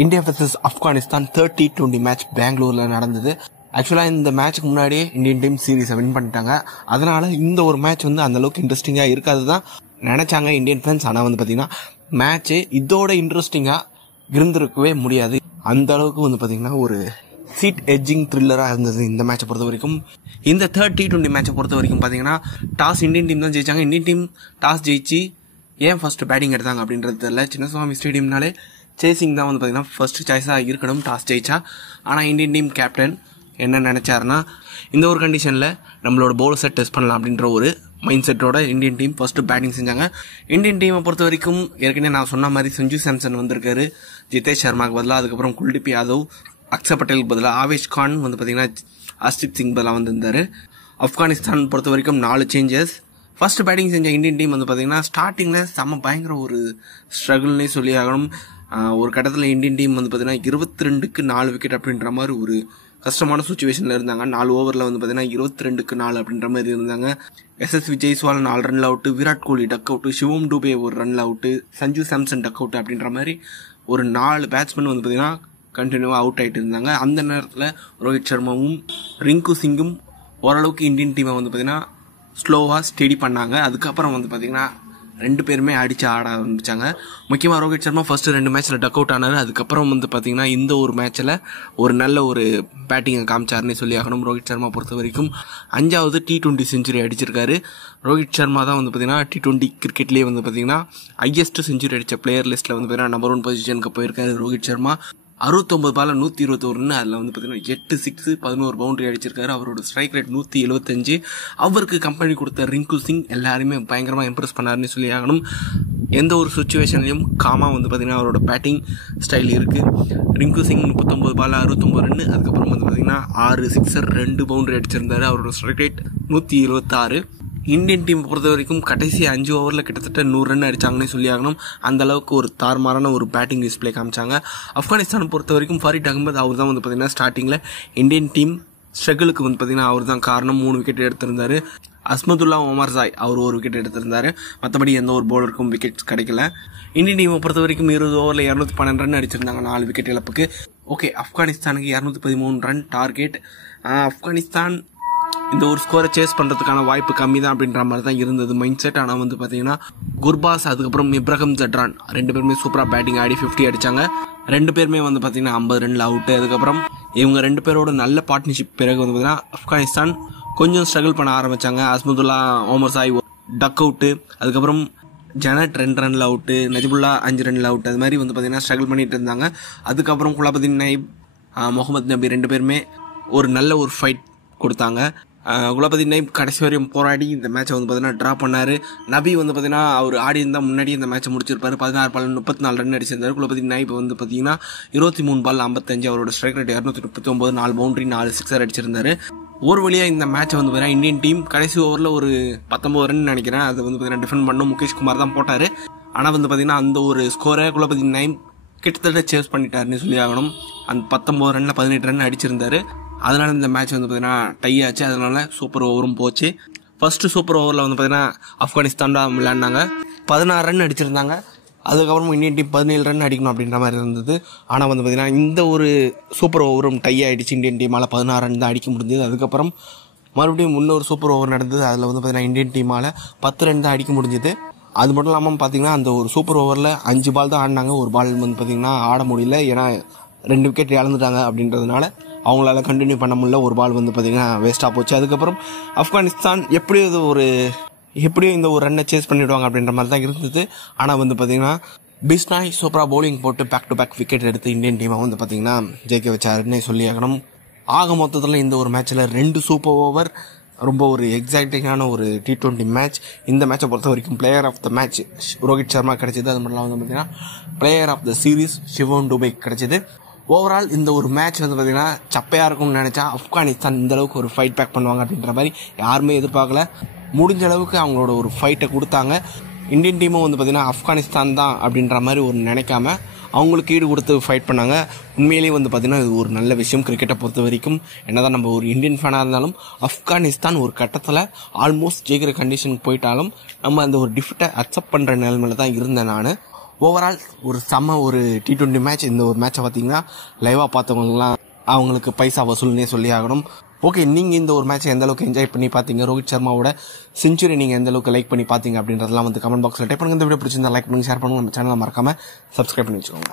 India vs Afghanistan 30-20 match பெங்களூர்ல நடந்தது. ஆக்சுவலா இந்த மேட்சுக்கு முன்னாடியே இந்தியன் டீம் சீரீஸை வின் பண்ணிட்டாங்க. அதனால இந்த ஒரு மேட்ச் அந்த அளவுக்கு இன்ட்ரெஸ்டிங்கா இருக்காதுதான் நினைச்சாங்க இந்தியன் ஃபேன்ஸ். ஆனா பாத்தீங்கன்னா மேட்ச் இதோட இன்ட்ரெஸ்டிங்கா இருந்திருக்கவே முடியாது. அந்த அளவுக்கு பாத்தீங்கன்னா ஒரு சீட் எட்ஜிங் த்ரில்லரா இருந்தது இந்த மேட்சை பொறுத்த வரைக்கும். இந்த 30-20 மேட்சை பொறுத்த வரைக்கும் பாத்தீங்கன்னா டாஸ் இந்தியன் டீம் தான் ஜெயிச்சாங்க. இந்தியன் டீம் டாஸ் ஜெயிச்சு ஏன் ஃபர்ஸ்ட் பேட்டிங் எடுத்தாங்க அப்படின்றது தெரியல. சின்னசுவாமி ஸ்டேடியம்னாலே சேசிங் தான் பாத்தீங்கன்னா ஃபர்ஸ்ட் சாய்ஸா இருக்கணும் டாஸ் ஜெயிச்சா. ஆனா இந்தியன் டீம் கேப்டன் என்ன நினைச்சாருன்னா, இந்த ஒரு கண்டிஷன்ல நம்மளோட பவுலர்ஸை டெஸ்ட் பண்ணலாம் அப்படின்ற ஒரு மைண்ட் செட்டோட இந்தியன் டீம் ஃபர்ஸ்ட் பேட்டிங் செஞ்சாங்க. இந்தியன் டீமை பொறுத்த வரைக்கும் ஏற்கனவே நான் சொன்ன மாதிரி சஞ்சு சாம்சன் வந்திருக்காரு ஜிதேஷ் சர்மாக்கு பதிலாக. அதுக்கப்புறம் குல்தீப் யாதவ், அக்ஷர் பட்டேலுக்கு பதிலாக ஆவேஷ் கான் பாத்தீங்கன்னா அர்ஷ்தீப் சிங் பதிலாக வந்திருந்தாரு. ஆப்கானிஸ்தான் பொறுத்த வரைக்கும் 4 சேஞ்சஸ். ஃபர்ஸ்ட் பேட்டிங் செஞ்ச இந்தியன் டீம் பாத்தீங்கன்னா ஸ்டார்டிங்ல செம்ம பயங்கர ஒரு ஸ்ட்ரகிள்னே சொல்லி ஆகணும். ஒரு கட்டத்தில் இந்தியன் டீம் பாத்தீங்கன்னா 22க்கு 4 விக்கெட் அப்படின்ற மாதிரி ஒரு கஷ்டமான சுச்சுவேஷன்ல இருந்தாங்க. 4 ஓவர்ல பாத்தீங்கன்னா 22க்கு 4 அப்படின்ற மாதிரி இருந்தாங்க. எஸ்எஸ்வி ஜெய்ஸ்வால் 4 ரன்ல out, Virat Kohli duck out, Shivam Dube ஒரு ரன்ல out, Sanju Samson duck out அப்படின்ற மாதிரி ஒரு 4 பேட்ஸ்மேன் பாத்தீங்கன்னா கண்டினியூவா அவுட் ஆயிட்டு இருந்தாங்க. அந்த நேரத்தில் ரோஹித் சர்மாவும் ரிங்கு சிங்கும் ஓரளவுக்கு இந்தியன் டீமை பாத்தீங்கன்னா ஸ்லோவா ஸ்டெடி பண்ணாங்க. அதுக்கப்புறம் பாத்தீங்கன்னா 2 பேருமே அடிச்சு ஆட ஆரம்பிச்சாங்க. முக்கியமா ரோஹித் சர்மா ஃபர்ஸ்ட் 2 மேட்ச்ல டக் அவுட் ஆனாரு. அதுக்கப்புறம் பாத்தீங்கன்னா இந்த ஒரு மேட்ச்ல ஒரு நல்ல ஒரு பேட்டிங்கை காமிச்சாருன்னு சொல்லி ஆகணும். ரோஹித் சர்மா பொறுத்த வரைக்கும் 5வது T20 செஞ்சுரி அடிச்சிருக்காரு. ரோஹித் சர்மா தான் பாத்தீங்கன்னா T20 கிரிக்கெட்லயே பாத்தீங்கன்னா ஹையஸ்ட் செஞ்சுரி அடிச்ச பிளேயர் லிஸ்ட்ல பாத்தீங்கன்னா நம்பர் 1 பொசிஷனுக்கு போயிருக்காரு ரோஹித் சர்மா. 69 பால்ல 121 ரன், அதுல பாத்தீங்கன்னா 8 6 11 பவுண்டரி அடிச்சிருக்காரு. அவரோட ஸ்ட்ரைக் ரேட் 175. அவருக்கு கம்பெனி கொடுத்த ரிங்கு சிங் எல்லாருமே பயங்கரமா இம்ப்ரெஸ் பண்ணாருன்னு சொல்லி ஆகணும். எந்த ஒரு சுச்சுவேஷன்லயும் காமா பாத்தீங்கன்னா அவரோட பேட்டிங் ஸ்டைல் இருக்கு. ரிங்கு சிங் 39 பால்ல 69 ரன், அதுக்கப்புறம் பாத்தீங்கன்னா 6 சிக்ஸர் 2 பவுண்டரி அடிச்சிருந்தாரு. அவரோட ஸ்ட்ரைக் ரேட் 176. இந்தியன் டீம் பொறுத்த வரைக்கும் கடைசி 5 ஓவர்ல கிட்டத்தட்ட 100 ரன் அடிச்சாங்கன்னு சொல்லி ஆகணும். அந்த அளவுக்கு ஒரு தாறுமாறான ஒரு பேட்டிங் டிஸ்பிளே காமிச்சாங்க. ஆப்கானிஸ்தான் பொறுத்த வரைக்கும் ஃபரீத் அகமது அவர் தான் பாத்தீங்கன்னா ஸ்டார்டிங்ல இந்தியன் டீம் ஸ்ட்ரகிளுக்கு பாத்தீங்கன்னா அவர் தான் காரணம். 3 விக்கெட் எடுத்திருந்தாரு. அஸ்மதுல்லா ஒமர் ஜாய் அவர் 1 விக்கெட் எடுத்திருந்தாரு. மற்றபடி எந்த ஒரு பவுலருக்கும் விக்கெட் கிடைக்கல. இந்தியன் டீமை பொறுத்த வரைக்கும் 20 ஓவர்ல 212 ரன் அடிச்சிருந்தாங்க 4 விக்கெட் இழப்புக்கு. ஓகே, ஆப்கானிஸ்தானுக்கு 213 ரன் டார்கெட். ஆப்கானிஸ்தான் இந்த ஒரு ஸ்கோரை சேஸ் பண்றதுக்கான வாய்ப்பு கம்மி தான் அப்படின்ற மாதிரி தான் இருந்தது மைண்ட் செட். ஆனா பாத்தீங்கன்னா குர்பாஸ் அதுக்கப்புறம் இப்ராஹிம் ஜட்ரான் 2 பேருமே சூப்பரா பேட்டிங் ஆடி 50 அடிச்சாங்க. 2 பேருமே பாத்தீங்கன்னா 50 ரன்ல அவுட். அதுக்கப்புறம் இவங்க 2 பேரோட நல்ல பார்ட்னர்ஷிப் பிறகு பாத்தீங்கன்னா ஆப்கானிஸ்தான் கொஞ்சம் ஸ்ட்ரகிள் பண்ண ஆரம்பிச்சாங்க. Azmatullah Omarzai duck out, அதுக்கப்புறம் ஜனட் 2 ரன்ல அவுட், நஜிபுல்லா 5 ரன்ல அவுட். அது மாதிரி பாத்தீங்கன்னா ஸ்ட்ரகிள் பண்ணிட்டு இருந்தாங்க. அதுக்கப்புறம் குலபதீன் நைப், முகமது நபி 2 பேருமே ஒரு நல்ல ஒரு ஃபைட் கொடுத்தாங்க. குலபதீன் நைப் கடைசி வரையும் போராடி இந்த மேட்சை பாத்தீங்கன்னா டிரா பண்ணாரு. நபி பாத்தீங்கன்னா அவர் ஆடி இருந்தா முன்னாடி இந்த மேட்சை முடிச்சிருப்பாரு. 16 பால் 34 ரன் அடிச்சிருந்தாரு. குலபதீன் நைப் பாத்தீங்கன்னா 23 பால் 55, அவரோட ஸ்ட்ரைக் ரேட் 239, 4 பவுண்டரி 4 சிக்ஸர் அடிச்சிருந்தாரு. ஒரு வழியா இந்த மேட்ச் பாத்தீங்கன்னா இந்தியன் டீம் கடைசி ஓவர்ல ஒரு 19 ரன் நினைக்கிறேன் அது பாத்தீங்கன்னா டிஃபெண்ட் பண்ணும் முகேஷ் குமார் தான் போட்டாரு. ஆனா பாத்தீங்கன்னா அந்த ஒரு ஸ்கோரை குலபதீன் நைப் கிட்டத்தட்ட சேஸ் பண்ணிட்டாருன்னு சொல்லி ஆகணும். அந்த 19 ரன்ல 18 ரன் அடிச்சிருந்தாரு. அதனால இந்த மேட்ச் பாத்தீங்கன்னா டை ஆச்சு. அதனால சூப்பர் ஓவரும் போச்சு. ஃபர்ஸ்ட் சூப்பர் ஓவர்ல பாத்தீங்கன்னா ஆப்கானிஸ்தான் தான் விளையாடினாங்க. 16 ரன் அடிச்சிருந்தாங்க. அதுக்கப்புறம் இந்தியன் டீம் 17 ரன் அடிக்கணும் அப்படின்ற மாதிரி இருந்தது. ஆனா பாத்தீங்கன்னா இந்த ஒரு சூப்பர் ஓவரும் டை ஆயிடுச்சு. இந்தியன் டீமால 16 ரன் தான் அடிக்க முடிஞ்சது. அதுக்கப்புறம் மறுபடியும் இன்னொரு சூப்பர் ஓவர் நடந்தது. அதுல பாத்தீங்கன்னா இந்தியன் டீமால 10 ரன் தான் அடிக்க முடிஞ்சது. அது மட்டும் இல்லாம பாத்தீங்கன்னா அந்த ஒரு சூப்பர் ஓவர்ல 5 பால் தான் ஆடினாங்க. ஒரு பால் பாத்தீங்கன்னா ஆட முடியல, ஏன்னா 2 விக்கெட் இழந்துட்டாங்க அப்படின்றதுனால அவங்களால கண்டினியூ பண்ண முடியல. ஒரு பால் பாத்தீங்கன்னா வேஸ்டா போச்சு. அதுக்கப்புறம் ஆப்கானிஸ்தான் எப்படியும் இந்த ஒரு ரன்னை சேஸ் பண்ணிடுவாங்க அப்படின்ற மாதிரி தான் இருந்தது. ஆனா பாத்தீங்கன்னா பிஸ்னாய் சூப்பரா பவுலிங் போட்டு பேக் டு பேக் விக்கெட் எடுத்து இந்தியன் டீமை பாத்தீங்கன்னா ஜெயிக்க வச்சாருன்னு சொல்லி ஆகணும். ஆக மொத்தத்துல இந்த ஒரு மேட்ச்ல 2 சூப்பர் ஓவர், ரொம்ப ஒரு எக்ஸைட்டிங்கான ஒரு T20 மேட்ச். இந்த மேட்சை பொறுத்த வரைக்கும் player of the match Rohit Sharma கிடைச்சது. அது மட்டும் இல்லாம பாத்தீங்கன்னா player of the series Shivam Dube கிடைச்சது. ஓவரால் இந்த ஒரு மேட்ச் பாத்தீங்கன்னா சப்பையா இருக்கும்னு நினைச்சா ஆப்கானிஸ்தான் இந்த அளவுக்கு ஒரு ஃபைட் பேக் பண்ணுவாங்க அப்படின்ற மாதிரி யாருமே எதிர்பார்க்கல. முடிஞ்ச அளவுக்கு அவங்களோட ஒரு ஃபைட்டை கொடுத்தாங்க. இந்தியன் டீமும் பாத்தீங்கன்னா ஆப்கானிஸ்தான் தான் அப்படின்ற மாதிரி ஒரு நினைக்காம அவங்களுக்கு ஈடு கொடுத்து ஃபைட் பண்ணாங்க. உண்மையிலேயே பாத்தீங்கன்னா இது ஒரு நல்ல விஷயம் கிரிக்கெட்டை பொறுத்த வரைக்கும். என்னதான் நம்ம ஒரு இந்தியன் ஃபேனா இருந்தாலும் ஆப்கானிஸ்தான் ஒரு கட்டத்துல ஆல்மோஸ்ட் ஜெயிக்கிற கண்டிஷனுக்கு போயிட்டாலும் நம்ம அந்த ஒரு டிஃபிட்டை அக்செப்ட் பண்ற நிலைமையில தான் இருந்தேன் நான். ஓவரால் ஒரு செம்ம ஒரு T20 மேட்ச். இந்த ஒரு மேட்சை பார்த்தீங்கன்னா லைவாக பார்த்தவங்கலாம் அவங்களுக்கு பைசா வசூல்னே சொல்லி ஆகணும். ஓகே, நீங்கள் இந்த ஒரு மேட்சை எந்த அளவுக்கு என்ஜாய் பண்ணி பார்த்தீங்க, ரோஹித் சர்மாவோட செஞ்சுரி நீங்கள் எந்த அளவுக்கு லைக் பண்ணி பார்த்தீங்க அப்படின்றதெல்லாம் வந்து கமெண்ட் பாக்ஸில் டைப் பண்ணுங்க. இந்த வீடியோ பிடிச்சிருந்தா லைக் பண்ணுங்க, ஷேர் பண்ணுங்க, நம்ம சேனலை மறக்காம சப்ஸ்கிரைப் பண்ணி வச்சுக்கோங்க.